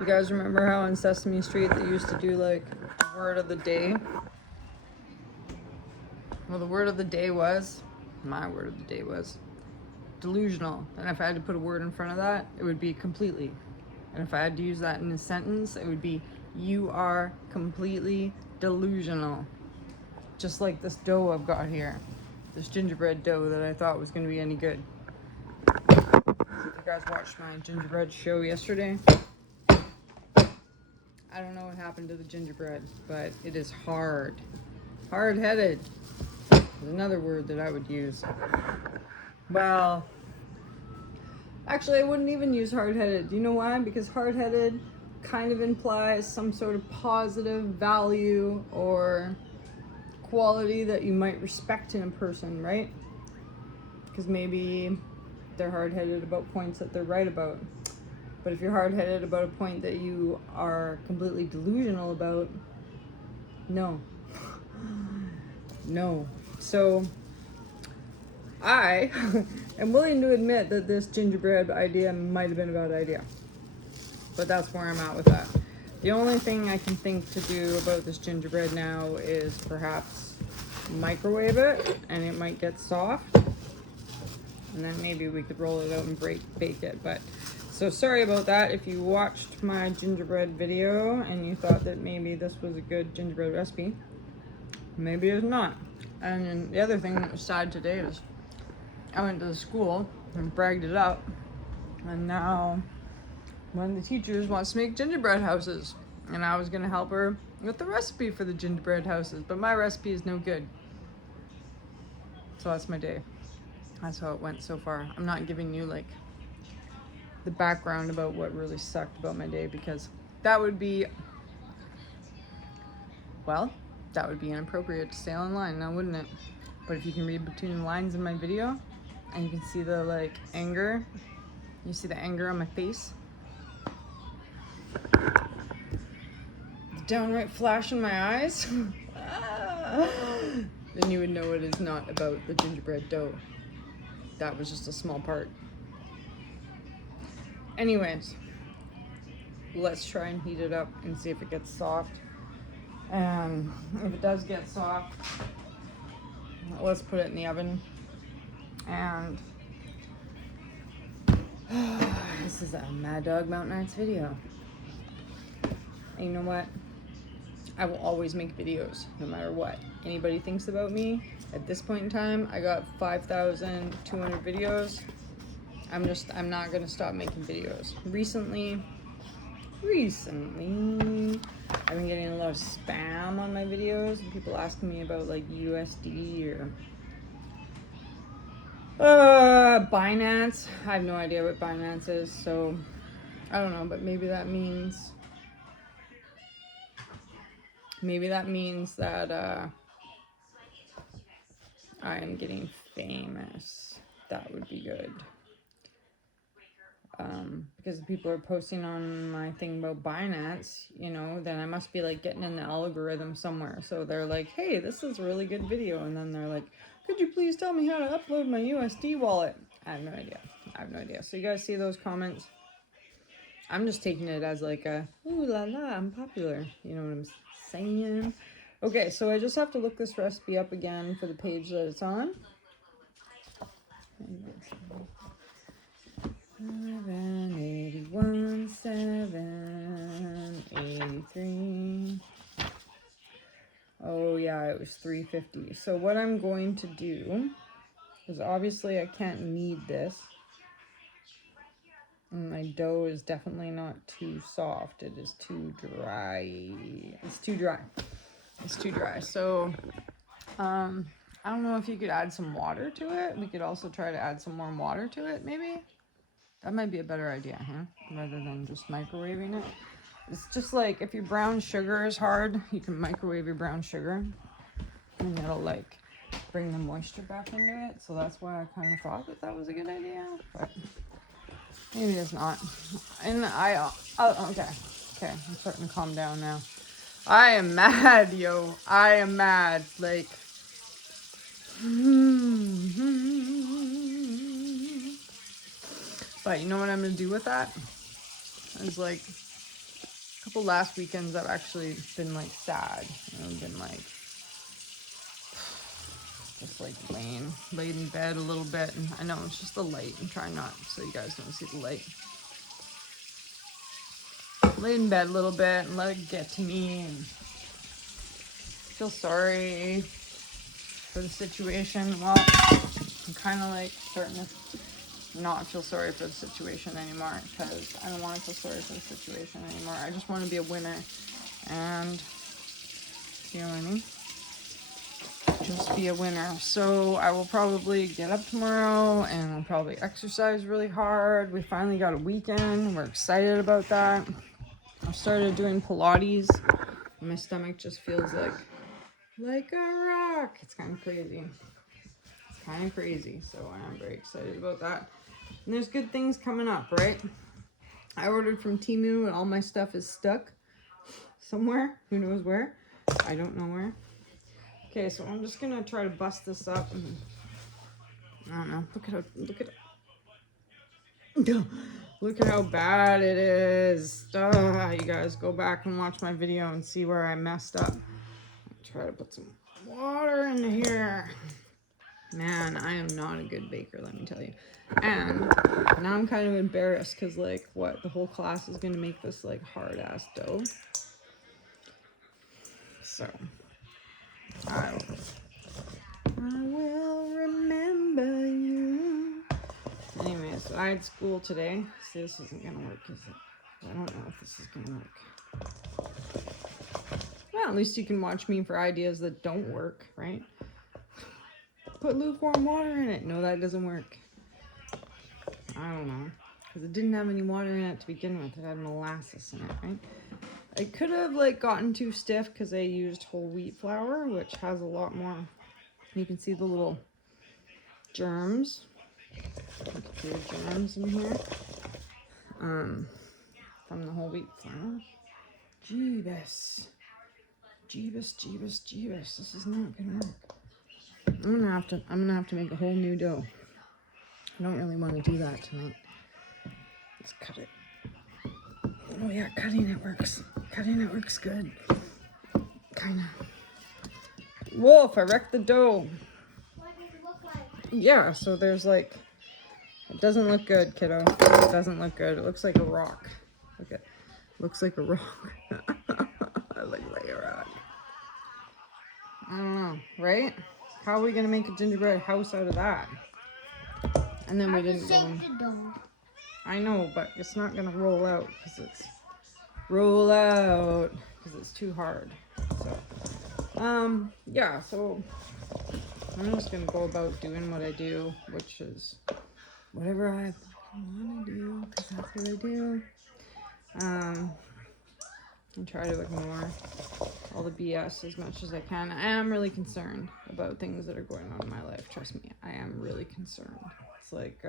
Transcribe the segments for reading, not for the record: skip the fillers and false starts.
You guys remember how on Sesame Street they used to do like word of the day? Well, the word of the day was, my word of the day was delusional. And if I had to put a word in front of that, it would be completely. And if I had to use that in a sentence, it would be, you are completely delusional. Just like this dough I've got here. This gingerbread dough that I thought was going to be any good. If you guys watched my gingerbread show yesterday, I don't know what happened to the gingerbread, but it is hard. Hard-headed is another word that I would use. Well, actually, I wouldn't even use hard-headed. Do you know why? Because hard-headed kind of implies some sort of positive value or quality that you might respect in a person, right? Because maybe they're hard-headed about points that they're right about. But if you're hard-headed about a point that you are completely delusional about, no. No. So I am willing to admit that this gingerbread idea might have been a bad idea. But that's where I'm at with that. The only thing I can think to do about this gingerbread now is perhaps microwave it and it might get soft. And then maybe we could roll it out and bake it. But so sorry about that. If you watched my gingerbread video and you thought that maybe this was a good gingerbread recipe, maybe it's not. And then the other thing that was sad today is I went to the school and bragged it up, and now one of the teachers wants to make gingerbread houses, and I was gonna help her with the recipe for the gingerbread houses, but my recipe is no good. So that's my day. That's how it went so far. I'm not giving you like the background about what really sucked about my day, because that would be, well, that would be inappropriate to say online now, wouldn't it? But if you can read between the lines in my video and you can see the like anger, you see the anger on my face, the downright flash in my eyes, then you would know it is not about the gingerbread dough. That was just a small part. Anyways, let's try and heat it up and see if it gets soft. And if it does get soft, let's put it in the oven. And this is a Mad Dog Mountain Arts video. And you know what? I will always make videos, no matter what anybody thinks about me. At this point in time, I got 5,200 videos. I'm not gonna stop making videos. Recently, I've been getting a lot of spam on my videos, and people asking me about like USD or Binance. I have no idea what Binance is, so I don't know, but maybe that means that I am getting famous. That would be good. Because if people are posting on my thing about Binance, you know, then I must be like getting in the algorithm somewhere. So they're like, hey, this is a really good video. And then they're like, could you please tell me how to upload my USD wallet? I have no idea. So you guys see those comments? I'm just taking it as like a, ooh la la, I'm popular. You know what I'm saying? Okay, so I just have to look this recipe up again for the page that it's on. 781, 783. Oh yeah, it was 350. So what I'm going to do, because obviously I can't knead this, and my dough is definitely not too soft. It is too dry. It's too dry. So I don't know if you could add some water to it. We could also try to add some more water to it, maybe. That might be a better idea, huh? Rather than just microwaving it. It's just like if your brown sugar is hard, you can microwave your brown sugar and it'll like bring the moisture back into it. So that's why I kind of thought that was a good idea, but maybe it's not. And okay, I'm starting to calm down now. I am mad, yo. I am mad. Like, but you know what I'm gonna do with that? It's like, couple last weekends I've actually been like sad. I've been like just like laid in bed a little bit, and I know it's just the light. I'm trying not so you guys don't see the light. Laid in bed a little bit and let it get to me and feel sorry for the situation. Well, I'm kind of like starting to not feel sorry for the situation anymore because I don't want to feel sorry for the situation anymore. I just want to be a winner, and you know what I mean? Just be a winner. So I will probably get up tomorrow and I'll probably exercise really hard. We finally got a weekend. We're excited about that. I've started doing Pilates. My stomach just feels like a rock. It's kind of crazy. It's kind of crazy. So I'm very excited about that. And there's good things coming up, right? I ordered from Temu and all my stuff is stuck somewhere. Who knows where? I don't know where. Okay, so I'm just gonna try to bust this up. And, I don't know. Look at how bad it is. You guys go back and watch my video and see where I messed up. Try to put some water in here. Man, I am not a good baker, let me tell you. And now I'm kind of embarrassed because, like, what? The whole class is going to make this, like, hard-ass dough. So, I will remember you. Anyway, so I had school today. See, this isn't going to work, is it? I don't know if this is going to work. Well, at least you can watch me for ideas that don't work, right? Put lukewarm water in it. No, that doesn't work. I don't know. Because it didn't have any water in it to begin with. It had molasses in it, right? I could have, like, gotten too stiff because I used whole wheat flour, which has a lot more. You can see the little germs. You can see the germs in here. From the whole wheat flour. Jeebus. This is not gonna work. I'm gonna have to make a whole new dough. I don't really want to do that tonight. Let's cut it. Oh yeah, cutting it works. Cutting it works good. Kinda. Wolf, I wrecked the dough. What does it look like? Yeah, so there's like, it doesn't look good, kiddo. It doesn't look good. It looks like a rock. Look at, looks like a rock. It looks like a rock. I don't know, right? How are we gonna make a gingerbread house out of that? And then we didn't go. The dough. I know, but it's not gonna roll out because it's too hard. So, yeah. So I'm just gonna go about doing what I do, which is whatever I want to do, because that's what I do. And try to ignore all the BS as much as I can. I am really concerned about things that are going on in my life. Trust me, I am really concerned. It's like,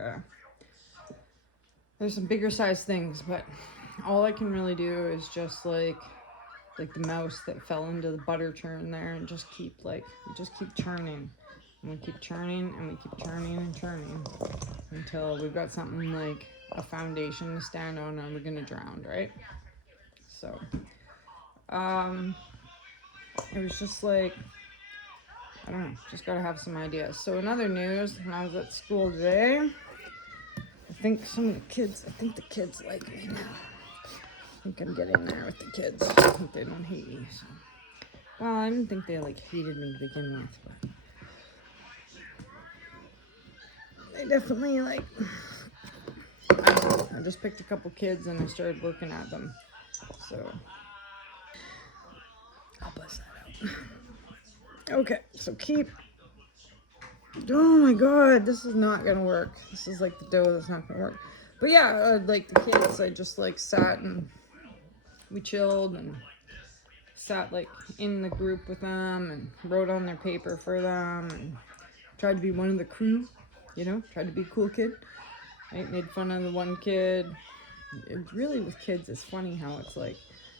there's some bigger size things, but all I can really do is just like the mouse that fell into the butter churn there, and just keep churning. And we keep churning and we keep churning and churning until we've got something like a foundation to stand on, and we're gonna drown, right? So, it was just like, I don't know, just gotta have some ideas. So in other news, when I was at school today, I think the kids like me now. I think I'm getting there with the kids. I think they don't hate me. So. Well, I didn't think they like hated me to begin with, but they definitely like, I just picked a couple kids and I started working at them. So I'll bust that out. Okay, so oh my god, this is not gonna work. This is like the dough that's not gonna work. But yeah, like the kids, I just like sat and we chilled and sat like in the group with them and wrote on their paper for them and tried to be one of the crew, you know, tried to be a cool kid. I made fun of the one kid. It really, with kids, it's funny how it's like,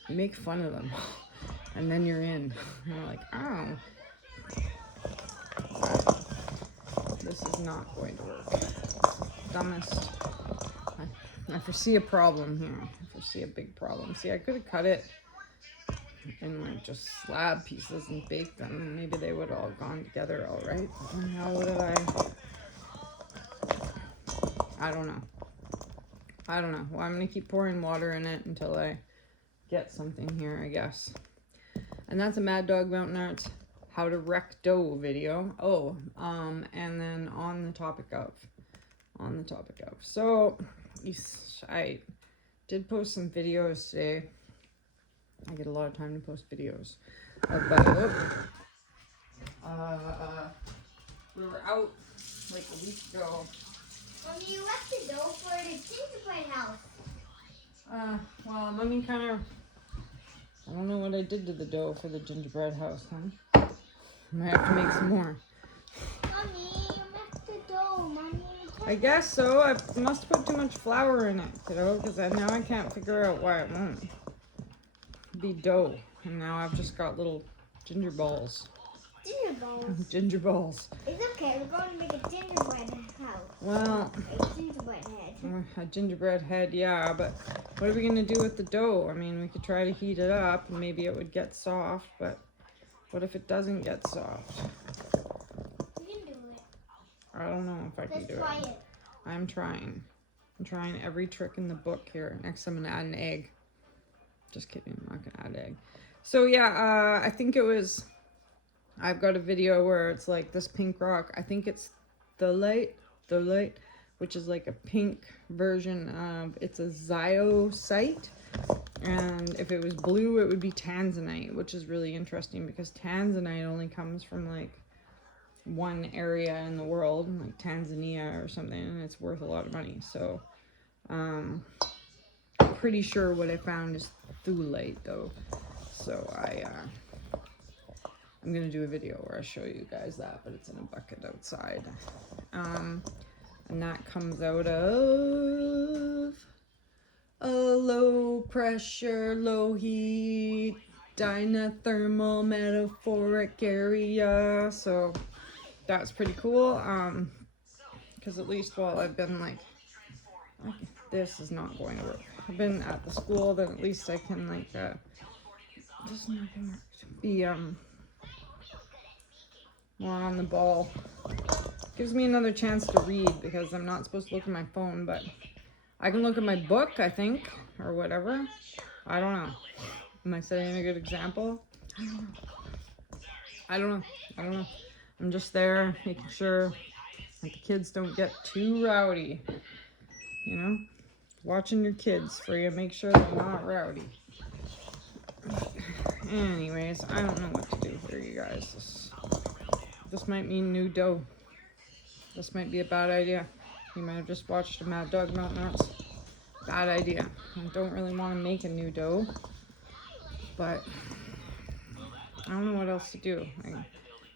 you make fun of them and then you're in. And you're like, oh. This is not going to work. This is the dumbest. I foresee a problem here. I foresee a big problem. See, I could have cut it in like just slab pieces and baked them. Maybe they would have all gone together all right. But then how would I don't know. I don't know. Well, I'm going to keep pouring water in it until I get something here, I guess. And that's a Mad Dog Mountain Arts how to wreck dough video. Oh, and then on the topic of. So, I did post some videos today. I get a lot of time to post videos about, we were out like a week ago. Mommy, you left the dough for the gingerbread house. Well, Mommy kind of, I don't know what I did to the dough for the gingerbread house, huh? I might have to make some more. Mommy, you left the dough, Mommy. I guess so. I must put too much flour in it, kiddo, because now I can't figure out why it won't be dough. And now I've just got little ginger balls. Ginger balls. Ginger balls. It's okay. We're going to make a gingerbread house. Well, A gingerbread head. a gingerbread head, yeah, but what are we going to do with the dough? I mean, we could try to heat it up and maybe it would get soft, but what if it doesn't get soft? You can do it. I don't know if I can do it. Let's try it. I'm trying. I'm trying every trick in the book here. Next, I'm going to add an egg. Just kidding. I'm not going to add egg. So, yeah, I think it was... I've got a video where it's like this pink rock. I think it's the light, which is like a pink version of, it's a zyosite. And if it was blue, it would be tanzanite, which is really interesting because tanzanite only comes from like one area in the world, like Tanzania or something, and it's worth a lot of money. So, I'm pretty sure what I found is thulite though. So I'm gonna do a video where I show you guys that, but it's in a bucket outside. And that comes out of a low pressure, low heat, dynathermal metaphoric area. So that's pretty cool. Because at least while I've been like, this is not going to work. I've been at the school, then at least I can like, just be, more on the ball. Gives me another chance to read because I'm not supposed to look at my phone, but I can look at my book, I think, or whatever. I don't know. Am I setting a good example? I don't know. I'm just there making sure that the kids don't get too rowdy. You know? Watching your kids for you, make sure they're not rowdy. Anyways, I don't know what to do here, you guys. This might mean new dough. This might be a bad idea. You might have just watched a Mad Dog Mountain Arts. Bad idea. I don't really want to make a new dough. But I don't know what else to do.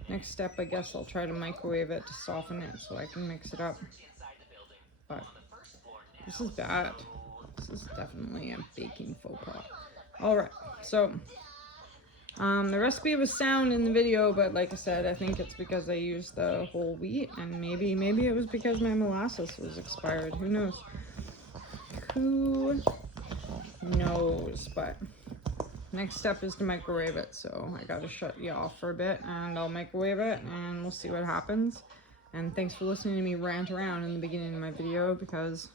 Next step, I guess I'll try to microwave it to soften it so I can mix it up. But this is bad. This is definitely a baking faux pas. Alright, so the recipe was sound in the video, but like I said, I think it's because I used the whole wheat, and maybe it was because my molasses was expired. Who knows? Who knows? But next step is to microwave it, so I gotta shut you off for a bit, and I'll microwave it, and we'll see what happens. And thanks for listening to me rant around in the beginning of my video, because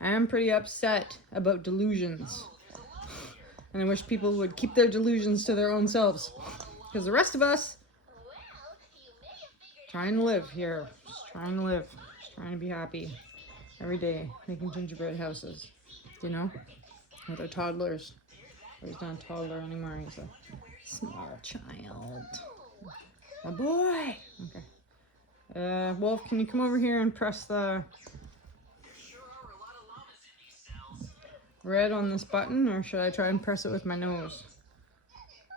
I am pretty upset about delusions. And I wish people would keep their delusions to their own selves. Because the rest of us, trying to live here. Just trying to live. Just trying to be happy. Every day, making gingerbread houses. You know? With our toddlers. Or he's not a toddler anymore. He's a small child. A boy! Okay. Wolf, can you come over here and press the red on this button, or should I try and press it with my nose?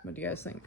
What do you guys think?